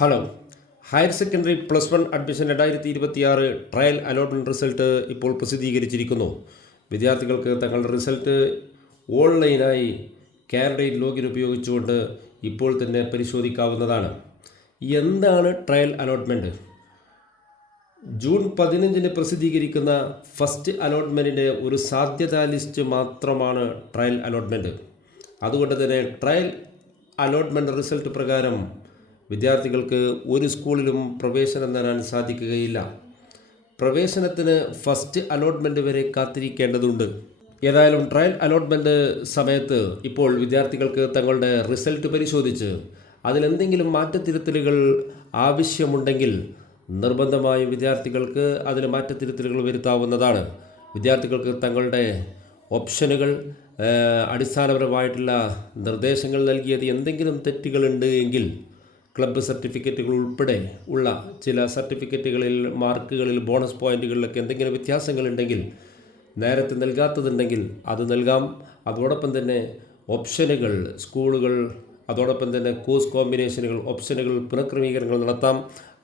Hello. Higher secondary +1 admission 2026 trial allotment result ഇപ്പോൾ പ്രസിദ്ധീകരിച്ചിരിക്കുന്നു. വിദ്യാർത്ഥികൾക്ക് തങ്ങളുടെ റിസൾട്ട് ഓൺലൈനായി കാൻഡിഡേറ്റ് ലോഗിൻ ഉപയോഗിച്ചുകൊണ്ട് ഇപ്പോൾ തന്നെ പരിശോധിക്കാവുന്നതാണ്. എന്താണ് ട്രയൽ അലോട്ട്മെൻറ്റ്? ജൂൺ 15 പ്രസിദ്ധീകരിക്കുന്ന ഫസ്റ്റ് അലോട്ട്മെൻറ്റിൻ്റെ ഒരു സാധ്യതാ ലിസ്റ്റ് മാത്രമാണ് ട്രയൽ അലോട്ട്മെൻറ്റ്. അതുകൊണ്ട് തന്നെ ട്രയൽ അലോട്ട്മെൻറ്റ് റിസൾട്ട് പ്രകാരം വിദ്യാർത്ഥികൾക്ക് ഒരു സ്കൂളിലും പ്രവേശനം നേടാൻ സാധിക്കുകയില്ല. പ്രവേശനത്തിന് ഫസ്റ്റ് അലോട്ട്മെൻറ്റ് വരെ കാത്തിരിക്കേണ്ടതുണ്ട്. ഏതായാലും ട്രയൽ അലോട്ട്മെൻറ്റ് സമയത്ത് ഇപ്പോൾ വിദ്യാർത്ഥികൾക്ക് തങ്ങളുടെ റിസൾട്ട് പരിശോധിച്ച് അതിലെന്തെങ്കിലും മാറ്റത്തിരുത്തലുകൾ ആവശ്യമുണ്ടെങ്കിൽ നിർബന്ധമായും വിദ്യാർത്ഥികൾക്ക് അതിൽ മാറ്റത്തിരുത്തലുകൾ വരുത്താവുന്നതാണ്. വിദ്യാർത്ഥികൾക്ക് തങ്ങളുടെ ഓപ്ഷനുകൾ അടിസ്ഥാനപരമായിട്ടുള്ള നിർദ്ദേശങ്ങൾ നൽകിയത് എന്തെങ്കിലും തെറ്റുകളുണ്ട് എങ്കിൽ ക്ലബ്ബ് സർട്ടിഫിക്കറ്റുകൾ ഉൾപ്പെടെ ഉള്ള ചില സർട്ടിഫിക്കറ്റുകളിൽ മാർക്കുകളിൽ ബോണസ് പോയിൻറ്റുകളിലൊക്കെ എന്തെങ്കിലും വ്യത്യാസങ്ങളുണ്ടെങ്കിൽ നേരത്തെ നൽകാത്തതുണ്ടെങ്കിൽ അത് നൽകാം. അതോടൊപ്പം തന്നെ ഓപ്ഷനുകൾ സ്കൂളുകൾ അതോടൊപ്പം തന്നെ കോഴ്സ് കോമ്പിനേഷനുകൾ ഓപ്ഷനുകൾ പുനഃക്രമീകരണങ്ങൾ നടത്താം.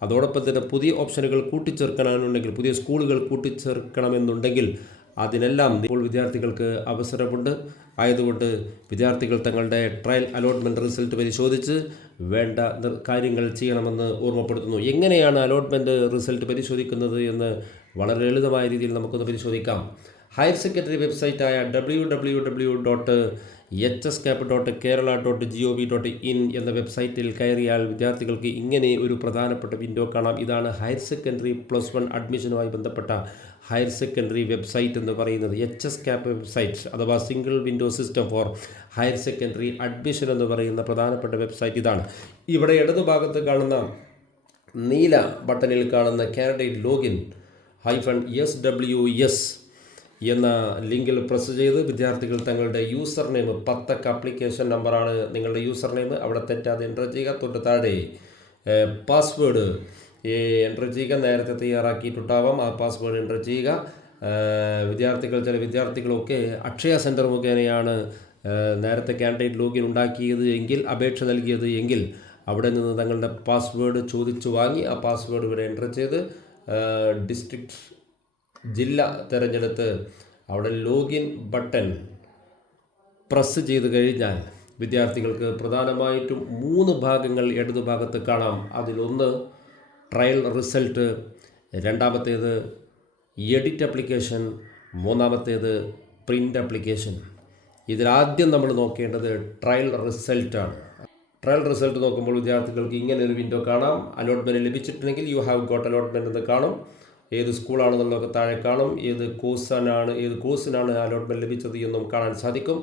അതോടൊപ്പം തന്നെ പുതിയ ഓപ്ഷനുകൾ കൂട്ടിച്ചേർക്കാനുണ്ടെങ്കിൽ പുതിയ സ്കൂളുകൾ കൂട്ടിച്ചേർക്കണമെന്നുണ്ടെങ്കിൽ അതിനെല്ലാം ഇപ്പോൾ വിദ്യാർത്ഥികൾക്ക് അവസരമുണ്ട്. ആയതുകൊണ്ട് വിദ്യാർത്ഥികൾ തങ്ങളുടെ ട്രയൽ അലോട്ട്മെൻറ്റ് റിസൾട്ട് പരിശോധിച്ച് വേണ്ട കാര്യങ്ങൾ ചെയ്യണമെന്ന് ഓർമ്മപ്പെടുത്തുന്നു. എങ്ങനെയാണ് അലോട്ട്മെൻറ്റ് റിസൾട്ട് പരിശോധിക്കുന്നത് എന്ന് വളരെ ലളിതമായ രീതിയിൽ നമുക്കൊന്ന് പരിശോധിക്കാം. ഹയർ സെക്കൻഡറി വെബ്സൈറ്റായ www.hscap.kerala.gov.in എന്ന വെബ്സൈറ്റിൽ കയറിയാൽ വിദ്യാർത്ഥികൾക്ക് ഇങ്ങനെ ഒരു പ്രധാനപ്പെട്ട വിൻഡോ കാണാം. ഇതാണ് ഹയർ സെക്കൻഡറി +1 അഡ്മിഷനുമായി ബന്ധപ്പെട്ട ഹയർ സെക്കൻഡറി വെബ്സൈറ്റ് എന്ന് പറയുന്നത്. HSCAP വെബ്സൈറ്റ് അഥവാ single window system for higher secondary admission എന്ന് പറയുന്ന പ്രധാനപ്പെട്ട വെബ്സൈറ്റ് ഇതാണ്. ഇവിടെ ഇടതുഭാഗത്ത് കാണുന്ന നീല ബട്ടണിൽ കാണുന്ന കാൻഡിഡേറ്റ് ലോഗിൻ -SWS എന്ന ലിങ്കിൽ പ്രസ് ചെയ്ത് വിദ്യാർത്ഥികൾ തങ്ങളുടെ യൂസർ നെയിം 10 ആപ്ലിക്കേഷൻ നമ്പറാണ് നിങ്ങളുടെ യൂസർ നെയിം, അവിടെ തെറ്റാതെ എൻ്റർ ചെയ്യുക. തൊട്ട് താഴെ പാസ്വേഡ് എൻ്റർ ചെയ്യുക. നേരത്തെ തയ്യാറാക്കിയിട്ടുണ്ടാവാം, ആ പാസ്വേഡ് എൻ്റർ ചെയ്യുക. ചില വിദ്യാർത്ഥികളൊക്കെ അക്ഷയ സെൻറ്റർ മുഖേനയാണ് നേരത്തെ കാൻഡിഡേറ്റ് ലോഗിൻ ഉണ്ടാക്കിയത് എങ്കിൽ അപേക്ഷ നൽകിയത് എങ്കിൽ അവിടെ നിന്ന് തങ്ങളുടെ പാസ്വേഡ് ചോദിച്ചു വാങ്ങി ആ പാസ്വേഡ് ഇവിടെ എൻ്റർ ചെയ്ത് ഡിസ്ട്രിക്റ്റ് ജില്ല തിരഞ്ഞെടുത്ത് അവിടെ ലോഗിൻ ബട്ടൺ പ്രസ് ചെയ്ത് കഴിഞ്ഞാൽ വിദ്യാർത്ഥികൾക്ക് പ്രധാനമായിട്ടും 3 ഭാഗങ്ങൾ ഇടതുഭാഗത്ത് കാണാം. അതിലൊന്ന് ട്രയൽ റിസൾട്ട്, രണ്ടാമത്തേത് എഡിറ്റ് ആപ്ലിക്കേഷൻ, മൂന്നാമത്തേത് പ്രിൻ്റ് ആപ്ലിക്കേഷൻ. ഇതിലാദ്യം നമ്മൾ നോക്കേണ്ടത് ട്രയൽ റിസൾട്ടാണ്. ട്രയൽ റിസൾട്ട് നോക്കുമ്പോൾ വിദ്യാർത്ഥികൾക്ക് ഇങ്ങനെ ഒരു വിൻഡോ കാണാം. അലോട്ട്മെൻറ്റ് ലഭിച്ചിട്ടുണ്ടെങ്കിൽ യു ഹാവ് ഗോട്ട് അലോട്ട്മെൻറ്റ് എന്ന് കാണും. ഏത് സ്കൂളാണെന്നുള്ളതൊക്കെ താഴെ കാണും. ഏത് കോഴ്സിനാണ് അലോട്ട്മെൻറ്റ് ലഭിച്ചത് എന്നും കാണാൻ സാധിക്കും.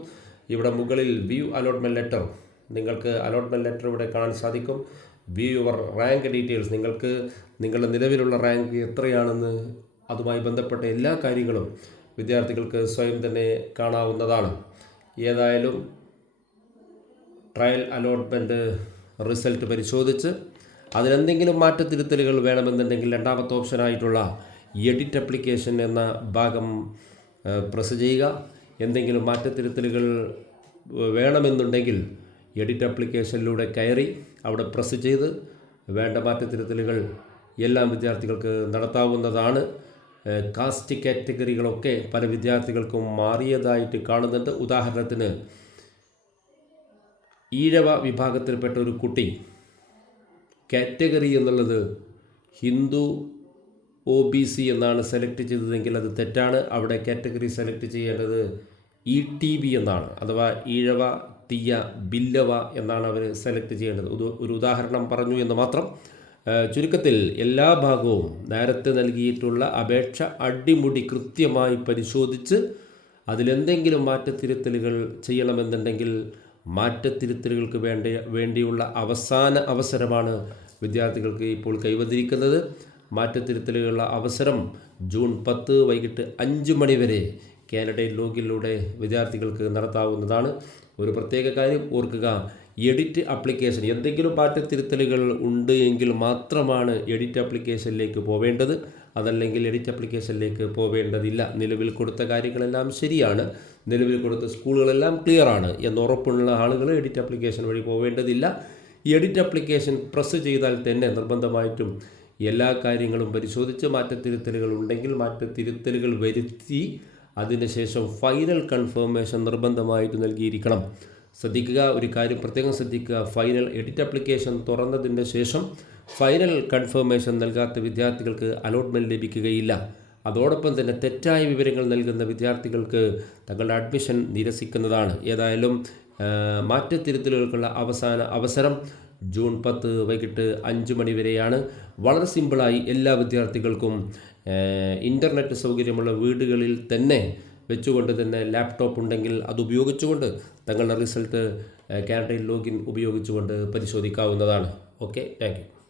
ഇവിടെ മുകളിൽ വ്യൂ അലോട്ട്മെൻറ്റ് ലെറ്റർ, നിങ്ങൾക്ക് അലോട്ട്മെൻറ്റ് ലെറ്റർ ഇവിടെ കാണാൻ സാധിക്കും. വ്യൂ യുവർ റാങ്ക് ഡീറ്റെയിൽസ്, നിങ്ങൾക്ക് നിങ്ങളുടെ നിലവിലുള്ള റാങ്ക് എത്രയാണെന്ന് അതുമായി ബന്ധപ്പെട്ട എല്ലാ കാര്യങ്ങളും വിദ്യാർത്ഥികൾക്ക് സ്വയം തന്നെ കാണാവുന്നതാണ്. ഏതായാലും ട്രയൽ അലോട്ട്മെൻറ്റ് റിസൾട്ട് പരിശോധിച്ച് അതിലെന്തെങ്കിലും മാറ്റത്തിരുത്തലുകൾ വേണമെന്നുണ്ടെങ്കിൽ രണ്ടാമത്തെ ഓപ്ഷനായിട്ടുള്ള എഡിറ്റ് ആപ്ലിക്കേഷൻ എന്ന ഭാഗം പ്രസ് ചെയ്യുക. എന്തെങ്കിലും മാറ്റത്തിരുത്തലുകൾ വേണമെന്നുണ്ടെങ്കിൽ എഡിറ്റ് ആപ്ലിക്കേഷനിലൂടെ കയറി അവിടെ പ്രസ് ചെയ്ത് വേണ്ട മാറ്റത്തിരുത്തലുകൾ എല്ലാം വിദ്യാർത്ഥികൾക്ക് നടത്താവുന്നതാണ്. കാസ്റ്റ് കാറ്റഗറികളൊക്കെ പല വിദ്യാർത്ഥികൾക്കും മാറിയതായിട്ട് കാണുന്നുണ്ട്. ഉദാഹരണത്തിന് ഈഴവ വിഭാഗത്തിൽപ്പെട്ട ഒരു കുട്ടി കാറ്റഗറി എന്നുള്ളത് ഹിന്ദു OBC എന്നാണ് സെലക്ട് ചെയ്തതെങ്കിൽ അത് തെറ്റാണ്. അവിടെ കാറ്റഗറി സെലക്ട് ചെയ്യേണ്ടത് ETB എന്നാണ്, അഥവാ ഈഴവ തീയ ബില്ലവ എന്നാണ് അവർ സെലക്ട് ചെയ്യേണ്ടത്. ഒരു ഉദാഹരണം പറഞ്ഞു എന്ന് മാത്രം. ചുരുക്കത്തിൽ എല്ലാ ഭാഗവും നേരത്തെ നൽകിയിട്ടുള്ള അപേക്ഷ അടിമുടി കൃത്യമായി പരിശോധിച്ച് അതിലെന്തെങ്കിലും മാറ്റത്തിരുത്തലുകൾ ചെയ്യണമെന്നുണ്ടെങ്കിൽ മാറ്റത്തിരുത്തലുകൾക്ക് വേണ്ടിയുള്ള അവസാന അവസരമാണ് വിദ്യാർത്ഥികൾക്ക് ഇപ്പോൾ കൈവന്നിരിക്കുന്നത്. മാറ്റത്തിരുത്തലുകളുള്ള അവസരം ജൂൺ 10 വൈകിട്ട് 5 മണി വരെ കാൻഡിഡേറ്റ് ലോഗിനിലൂടെ വിദ്യാർത്ഥികൾക്ക് നടത്താവുന്നതാണ്. ഒരു പ്രത്യേക കാര്യം ഓർക്കുക, എഡിറ്റ് ആപ്ലിക്കേഷൻ എന്തെങ്കിലും മാറ്റത്തിരുത്തലുകൾ ഉണ്ട് എങ്കിൽ മാത്രമാണ് എഡിറ്റ് ആപ്ലിക്കേഷനിലേക്ക് പോവേണ്ടത്. അതല്ലെങ്കിൽ എഡിറ്റ് ആപ്ലിക്കേഷനിലേക്ക് പോവേണ്ടതില്ല. നിലവിൽ കൊടുത്ത കാര്യങ്ങളെല്ലാം ശരിയാണ്, നിലവിൽ കൊടുത്ത സ്കൂളുകളെല്ലാം ക്ലിയറാണ് എന്നുറപ്പുള്ള ആളുകൾ എഡിറ്റ് ആപ്ലിക്കേഷൻ വഴി പോവേണ്ടതില്ല. എഡിറ്റ് ആപ്ലിക്കേഷൻ പ്രസ് ചെയ്താൽ തന്നെ നിർബന്ധമായിട്ടും എല്ലാ കാര്യങ്ങളും പരിശോധിച്ച് മാറ്റത്തിരുത്തലുകൾ ഉണ്ടെങ്കിൽ മാറ്റത്തിരുത്തലുകൾ വരുത്തി അതിനുശേഷം ഫൈനൽ കൺഫർമേഷൻ നിർബന്ധമായിട്ട് നൽകിയിരിക്കണം. ശ്രദ്ധിക്കുക, ഒരു കാര്യം പ്രത്യേകം ശ്രദ്ധിക്കുക, ഫൈനൽ എഡിറ്റ് ആപ്ലിക്കേഷൻ തുറന്നതിൻ്റെ ശേഷം ഫൈനൽ കൺഫർമേഷൻ നൽകാത്ത വിദ്യാർത്ഥികൾക്ക് അലോട്ട്മെൻറ്റ് ലഭിക്കുകയില്ല. അതോടൊപ്പം തന്നെ തെറ്റായ വിവരങ്ങൾ നൽകുന്ന വിദ്യാർത്ഥികൾക്ക് തങ്ങളുടെ അഡ്മിഷൻ നിരസിക്കുന്നതാണ്. ഏതായാലും മാറ്റത്തിരുത്തലുകൾക്കുള്ള അവസാന അവസരം ജൂൺ 10 വൈകിട്ട് 5 മണി വരെയാണ്. വളരെ സിമ്പിളായി എല്ലാ വിദ്യാർത്ഥികൾക്കും ഇൻ്റർനെറ്റ് സൗകര്യമുള്ള വീടുകളിൽ തന്നെ വെച്ചുകൊണ്ട് തന്നെ ലാപ്ടോപ്പ് ഉണ്ടെങ്കിൽ അത് ഉപയോഗിച്ചുകൊണ്ട് തങ്ങളുടെ റിസൾട്ട് കാനഡയിൽ ലോഗിൻ ഉപയോഗിച്ചുകൊണ്ട് പരിശോധിക്കാവുന്നതാണ്. Okay, thank you.